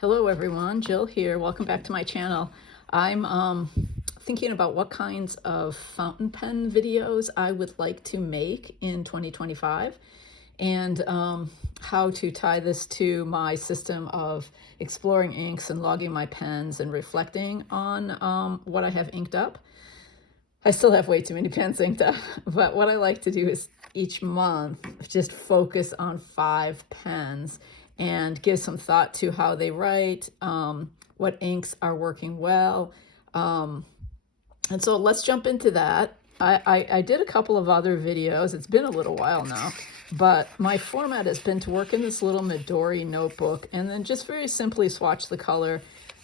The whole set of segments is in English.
Hello everyone, Jill here. Welcome back to my channel. I'm thinking about what kinds of fountain pen videos I would like to make in 2025 and how to tie this to my system of exploring inks and logging my pens and reflecting on what I have inked up. I still have way too many pens inked up, but what I like to do is each month just focus on 5 pens and give some thought to how they write, what inks are working well. And so let's jump into that. I did a couple of other videos. It's been a little while now, but my format has been to work in this little Midori notebook and then just very simply swatch the color,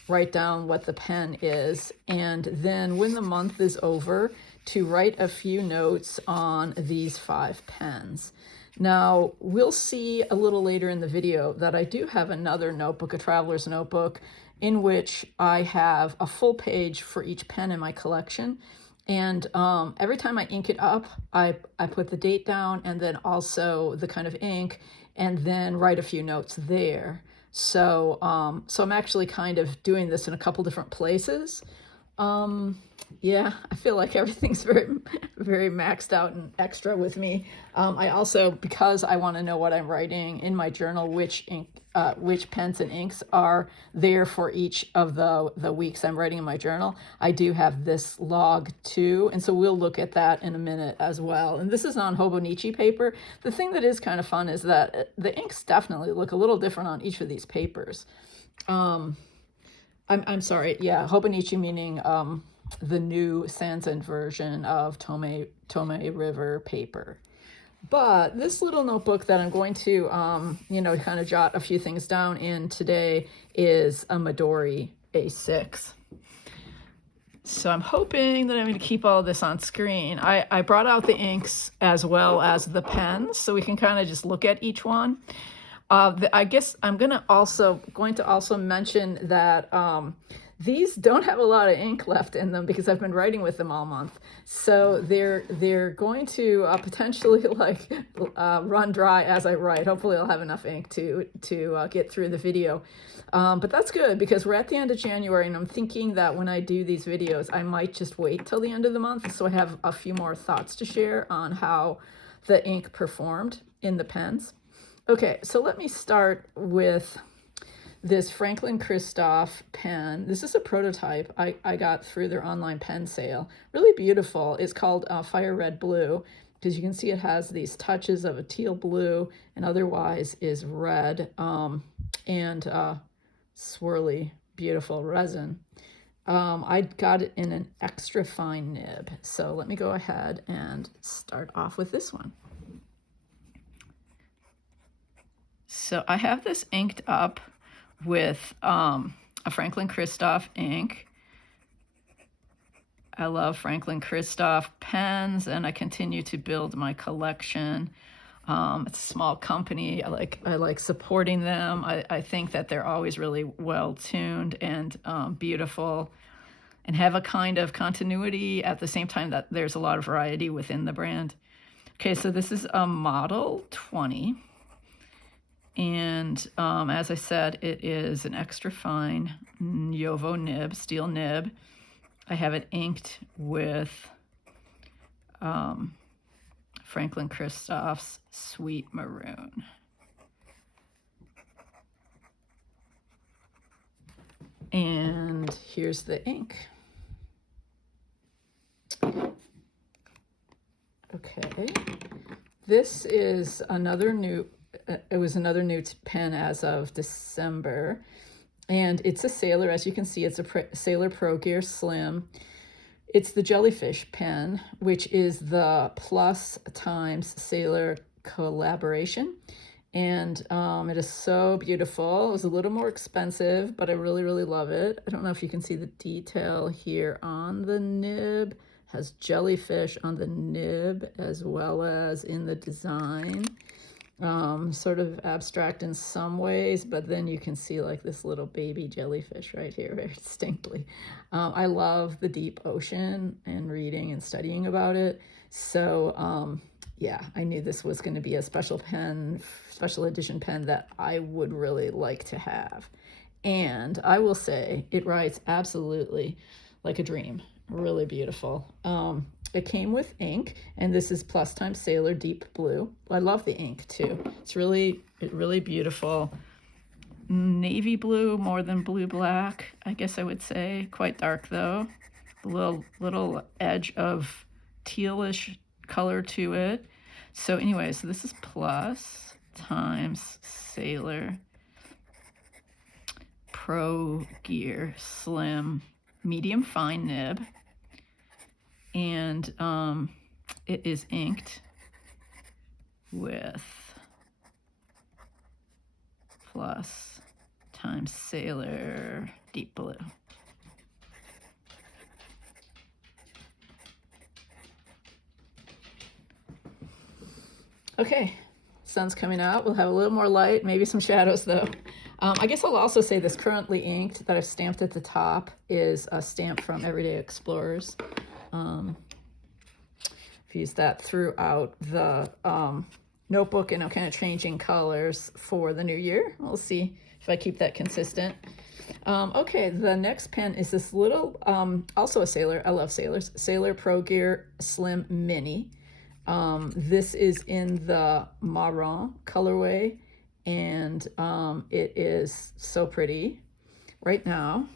write down what the pen is, and then when the month is over, to write a few notes on these 5 pens. Now, we'll see a little later in the video that I do have another notebook, a traveler's notebook, in which I have a full page for each pen in my collection. And every time I ink it up, I put the date down and then also the kind of ink, and then write a few notes there. So, so I'm actually kind of doing this in a couple different places. Yeah, I feel like everything's very maxed out and extra with me. I also, because I want to know what I'm writing in my journal, which pens and inks are there for each of the weeks I'm writing in my journal, I do have this log too, and so we'll look at that in a minute as well. And this is on Hobonichi paper. The thing that is kind of fun is that the inks definitely look a little different on each of these papers. I'm sorry, yeah, Hobonichi meaning the new Sanzen version of Tome River paper. But this little notebook that I'm going to, kind of jot a few things down in today is a Midori A6. So I'm hoping that I'm going to keep all of this on screen. I brought out the inks as well as the pens, so we can kind of just look at each one. I guess I'm going to also mention that these don't have a lot of ink left in them because I've been writing with them all month. So they're going to potentially run dry as I write. Hopefully I'll have enough ink to get through the video. But that's good because we're at the end of January, and I'm thinking that when I do these videos, I might just wait till the end of the month so I have a few more thoughts to share on how the ink performed in the pens. Okay, so let me start with this Franklin Christoph pen. This is a prototype I got through their online pen sale. Really beautiful. It's called Fire Red Blue, because you can see it has these touches of a teal blue and otherwise is red, and swirly, beautiful resin. I got it in an extra fine nib. So let me go ahead and start off with this one. So I have this inked up with a Franklin Christoph ink. I love Franklin Christoph pens, and I continue to build my collection. It's a small company. I like supporting them. I think that they're always really well tuned and beautiful, and have a kind of continuity at the same time that there's a lot of variety within the brand. Okay, so this is a model 20. And as I said, it is an extra fine Jowo nib, steel nib. I have it inked with Franklin Christoph's Sweet Maroon. And here's the ink. Okay, this is another new. It was another new pen as of December, and it's a Sailor. As you can see, it's a Sailor Pro Gear Slim. It's the Jellyfish pen, which is the Plus times Sailor collaboration, and it is so beautiful. It was a little more expensive, but I really, really love it. I don't know if you can see the detail here on the nib. It has jellyfish on the nib as well as in the design. Sort of abstract in some ways, but then you can see like this little baby jellyfish right here very distinctly. I love the deep ocean and reading and studying about it. So yeah, I knew this was going to be a special edition pen that I would really like to have. And I will say it writes absolutely like a dream. Really beautiful. It came with ink, and this is Plus Time Sailor Deep Blue. I love the ink too. It's really beautiful. Navy blue more than blue black, I guess I would say. Quite dark though. A little edge of tealish color to it. So anyway, so this is Plus Times Sailor Pro Gear Slim medium fine nib, and it is inked with Plus Times Sailor Deep Blue. Okay, sun's coming out. We'll have a little more light, maybe some shadows though. I guess I'll also say this currently inked that I've stamped at the top is a stamp from Everyday Explorers. I've used that throughout the notebook, and I'm kind of changing colors for the new year. We'll see if I keep that consistent. Okay, the next pen is this little, also a Sailor, I love Sailors, Sailor Pro Gear Slim Mini. This is in the marron colorway, and it is so pretty. Right now,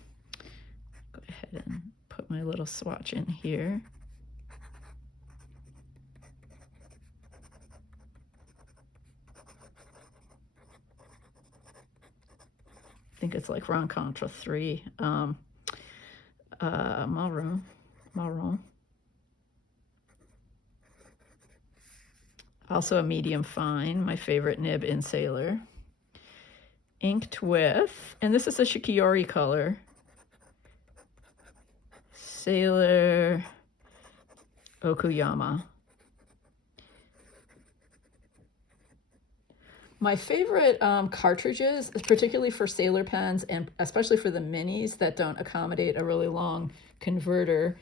go ahead and put my little swatch in here. I think it's like Rencontre 3, marron. Also a medium fine, my favorite nib in Sailor. Inked with, and this is a Shikiori color, Sailor Okuyama. My favorite cartridges, particularly for Sailor pens and especially for the minis that don't accommodate a really long converter,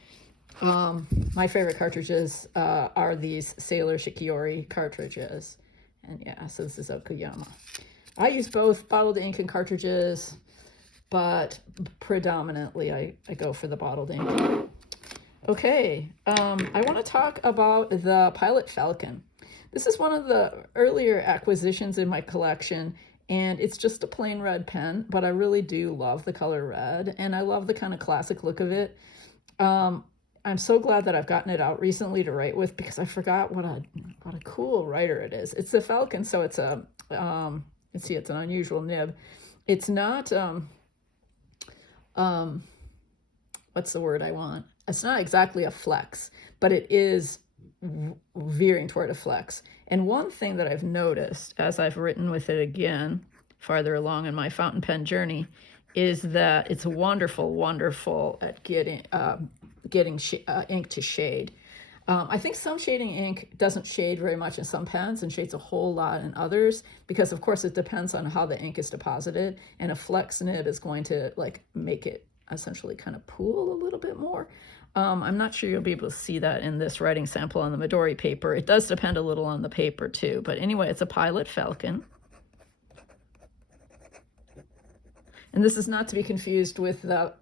my favorite cartridges are these Sailor Shikiori cartridges. And yeah, so this is Okuyama. I use both bottled ink and cartridges, but predominantly I go for the bottled ink. Okay, I want to talk about the Pilot Falcon. This is one of the earlier acquisitions in my collection, and it's just a plain red pen, but I really do love the color red, and I love the kind of classic look of it. I'm so glad that I've gotten it out recently to write with, because I forgot what a cool writer it is. It's a Falcon, so it's a let's see, it's an unusual nib. It's not what's the word I want? It's not exactly a flex, but it is veering toward a flex. And one thing that I've noticed as I've written with it again farther along in my fountain pen journey is that it's wonderful at getting ink to shade. I think some shading ink doesn't shade very much in some pens and shades a whole lot in others, because of course it depends on how the ink is deposited, and a flex nib is going to like make it essentially kind of pool a little bit more. I'm not sure you'll be able to see that in this writing sample on the Midori paper. It does depend a little on the paper too, but anyway, it's a Pilot Falcon. And this is not to be confused with the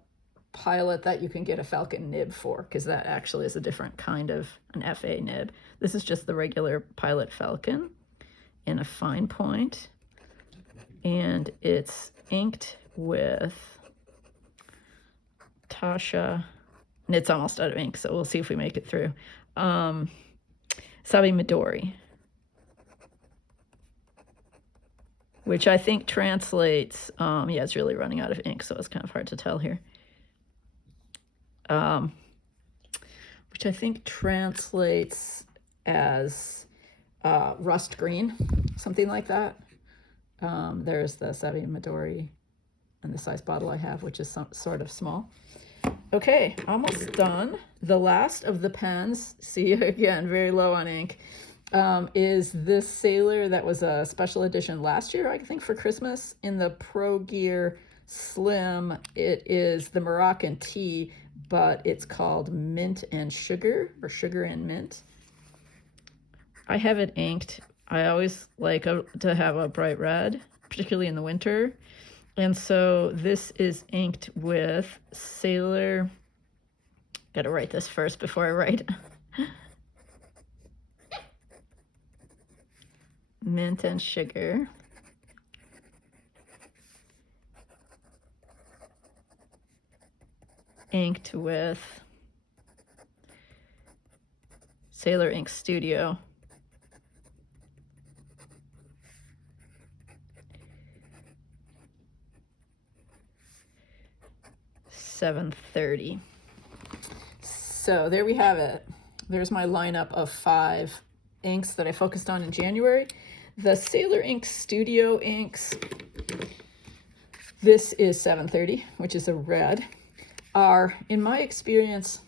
Pilot that you can get a Falcon nib for, because that actually is a different kind of an FA nib. This is just the regular Pilot Falcon in a fine point, and it's inked with Tasha, and it's almost out of ink, so we'll see if we make it through. Sabi Midori, which I think translates, yeah, it's really running out of ink, so it's kind of hard to tell here. Which I think translates as rust green, something like that. There's the Sabi Midori and the size bottle I have, which is sort of small. Okay, almost done. The last of the pens, see again, very low on ink, is this Sailor that was a special edition last year, I think for Christmas, in the Pro Gear Slim. It is the Moroccan tea, but it's called Mint and Sugar, or Sugar and Mint. I have it inked. I always like to have a bright red, particularly in the winter. And so this is inked with Sailor, gotta write this first before I write. Mint and Sugar. Inked with Sailor Ink Studio. $7.30. So there we have it. There's my lineup of 5 inks that I focused on in January. The Sailor Ink Studio inks, this is $7.30, which is a red, are, in my experience,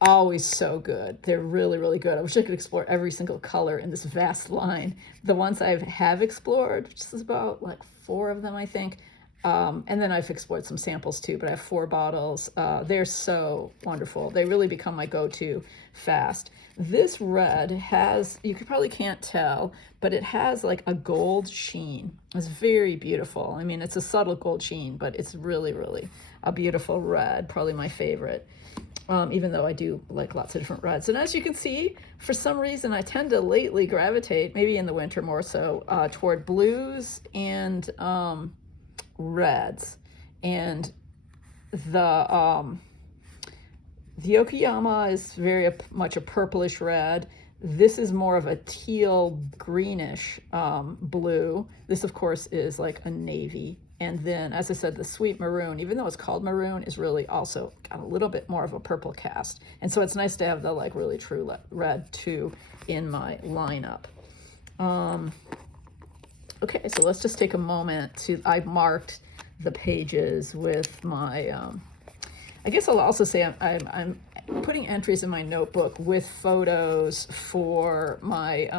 always so good. They're really, really good. I wish I could explore every single color in this vast line. The ones I have explored, which is about like 4 of them, I think. And then I've explored some samples too, but I have 4 bottles. They're so wonderful. They really become my go-to fast. This red has, you probably can't tell, but it has like a gold sheen. It's very beautiful. I mean, it's a subtle gold sheen, but it's really, really a beautiful red, probably my favorite. Even though I do like lots of different reds. And as you can see, for some reason, I tend to lately gravitate, maybe in the winter more so, toward blues and reds. And the Okayama is very much a purplish red. This is more of a teal greenish blue. This, of course, is like a navy. And then, as I said, the sweet maroon, even though it's called maroon, is really also got a little bit more of a purple cast. And so it's nice to have the like really true red too in my lineup. Okay, so let's just take a moment to, I marked the pages with my, I guess I'll also say I'm putting entries in my notebook with photos for my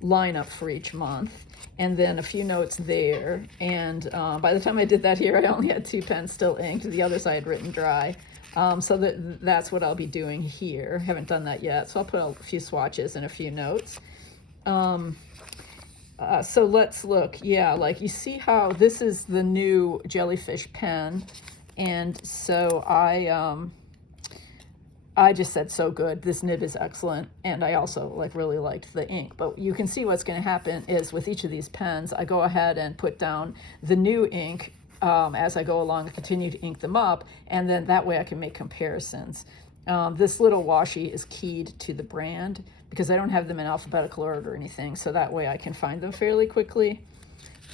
lineup for each month. And then a few notes there. And by the time I did that here, I only had 2 pens still inked. The others I had written dry. So that's what I'll be doing here. Haven't done that yet. So I'll put a few swatches and a few notes. So let's look. Yeah, like you see how this is the new Jellyfish pen. And so I just said so good. This nib is excellent, and I also like really liked the ink. But you can see what's going to happen is with each of these pens, I go ahead and put down the new ink as I go along and continue to ink them up, and then that way I can make comparisons. This little washi is keyed to the brand because I don't have them in alphabetical order or anything, so that way I can find them fairly quickly.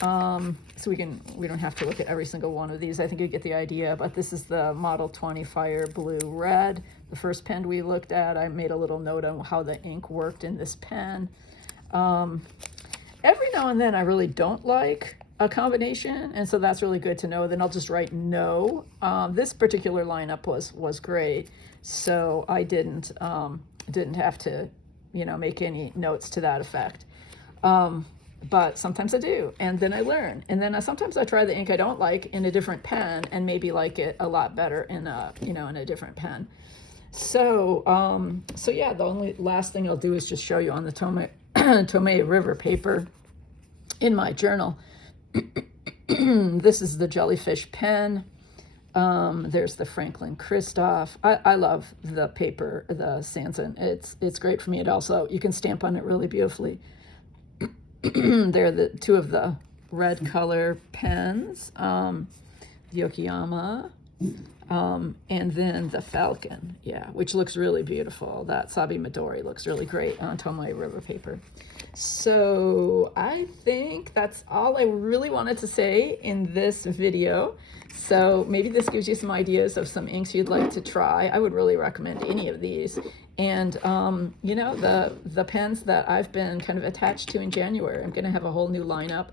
So we don't have to look at every single one of these. I think you get the idea. But this is the Model 20 Fire Blue Red. The first pen we looked at, I made a little note on how the ink worked in this pen. Every now and then I really don't like a combination, and so that's really good to know. Then I'll just write no. This particular lineup was great, so I didn't have to, make any notes to that effect. But sometimes I do, and then I learn. And then sometimes I try the ink I don't like in a different pen and maybe like it a lot better in a different pen. So, so yeah, the only last thing I'll do is just show you on the Tomei River paper in my journal. This is the Jellyfish pen. There's the Franklin Christoph. I love the paper, the Sanson. It's great for me. It also, you can stamp on it really beautifully. They're the 2 of the red color pens, the Okayama, and then the Falcon, yeah, which looks really beautiful. That Sabi Midori looks really great on Tomei River paper. So I think that's all I really wanted to say in this video. So maybe this gives you some ideas of some inks you'd like to try. I would really recommend any of these. And, the pens that I've been kind of attached to in January, I'm going to have a whole new lineup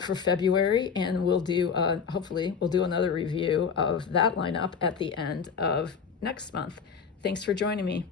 for February, and we'll do, hopefully, we'll do another review of that lineup at the end of next month. Thanks for joining me.